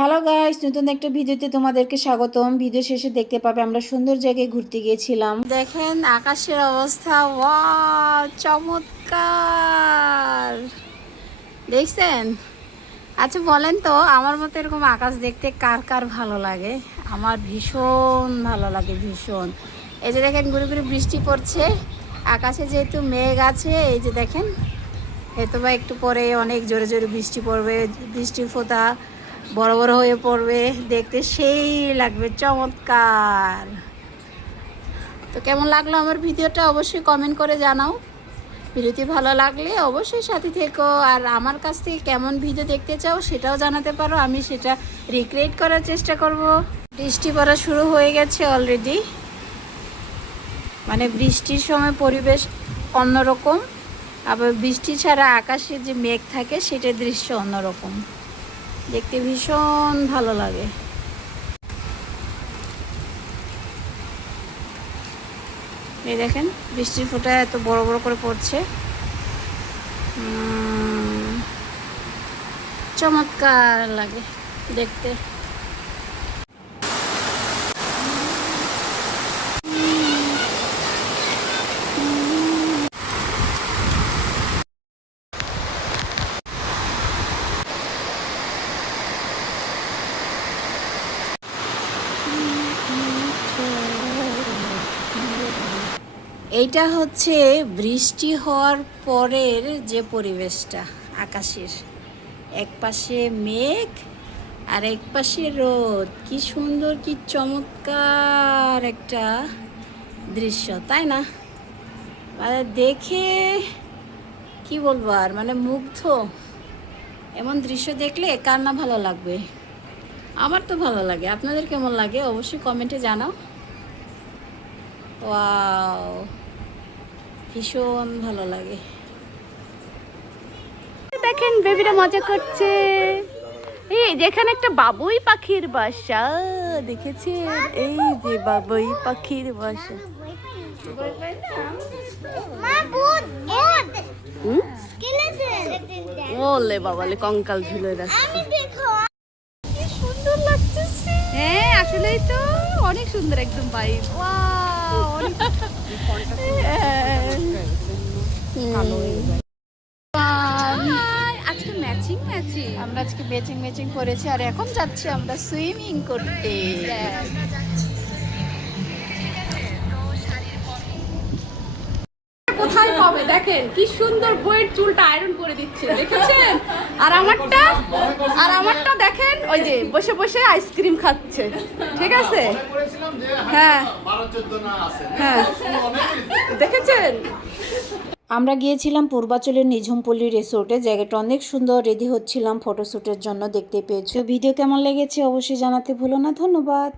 Hello guys, নতুন একটা ভিডিওতে তোমাদেরকে স্বাগতম। ভিডিও শেষে দেখতে পাবে আমরা সুন্দর জায়গায় ঘুরতে গিয়েছিলাম। দেখেন আকাশের অবস্থা, ওয়াও চমৎকার। দেখছেন? আচ্ছা বলেন তো, আমার মতো এরকম আকাশ দেখতে কার কার ভালো লাগে? আমার ভীষণ ভালো লাগে, ভীষণ। এই যে দেখেন গুড়ি গুড়ি বৃষ্টি পড়ছে, আকাশে যেহেতু মেঘ আছে, এই যে দেখেন হয়তো বা একটু পরে অনেক জোরে জোরে বৃষ্টি পড়বে, বৃষ্টির ফোঁটা বড় বড় হয়ে পড়বে, দেখতে সেই লাগবে, চমৎকার। তো কেমন লাগলো আমার ভিডিওটা অবশ্যই কমেন্ট করে জানাও। ভিডিওটি ভালো লাগলে অবশ্যই সাথে থেকো, আর আমার কাছ থেকে কেমন ভিডিও দেখতে চাও সেটাও জানাতে পারো, আমি সেটা রিক্রিয়েট করার চেষ্টা করব। বৃষ্টি পড়া শুরু হয়ে গেছে অলরেডি, মানে বৃষ্টির সময় পরিবেশ অন্যরকম, আবার বৃষ্টি ছাড়া আকাশে যে মেঘ থাকে সেটার দৃশ্য অন্যরকম, দেখতে ভীষণ ভালো লাগে। এই দেখেন বৃষ্টির ফোঁটা এত বড় বড় করে পড়ছে, চমৎকার লাগে দেখতে। এইটা হচ্ছে বৃষ্টি হওয়ার পরের যে পরিবেশটা আকাশের, এক পাশে মেঘ আর এক পাশে রোদ, কি সুন্দর কি চমৎকার একটা দৃশ্য, তাই না? মানে দেখে কি বলবো আর, মানে মুগ্ধ। এমন দৃশ্য দেখলে কার না ভালো লাগবে? আমার তো ভালো লাগে, আপনাদের কেমন লাগে অবশ্যই কমেন্টে জানাও। ওয়াও, ভীষণ ভালো লাগে। দেখেন বেবিরা মজা করছে। এই যেখানে একটা বাবুই পাখির বাসা দেখেছেন, এই যে বাবুই পাখির বাসা। ওলে বাবালে কঙ্কাল ঝুলে রাখছে, কি সুন্দর লাগছে। হ্যাঁ আসলেই তো অনেক সুন্দর একদম ভাইব। ওয়াও আজকে ম্যাচিং ম্যাচিং, আমরা আজকে ম্যাচিং ম্যাচিং করেছি, আর এখন যাচ্ছি আমরা সুইমিং করতে। কোথায় পাবে দেখেন কি সুন্দর বইয়ের চুলটা আয়রন করে দিচ্ছে, দেখেছেন? আর আমারটা দেখেন ওই যে বসে বসে আইসক্রিম খাচ্ছে, ঠিক আছে? হ্যাঁ হ্যাঁ দেখেছেন। আমরা গিয়েছিলাম পূর্বাচলের নিঝুমপল্লী রিসোর্টে, জায়গাটা অনেক সুন্দর, রেডি হচ্ছিলাম ফটোশ্যুটের জন্য, দেখতে পেয়েছো। ভিডিও কেমন লেগেছে অবশ্যই জানাতে ভুলো না। ধন্যবাদ।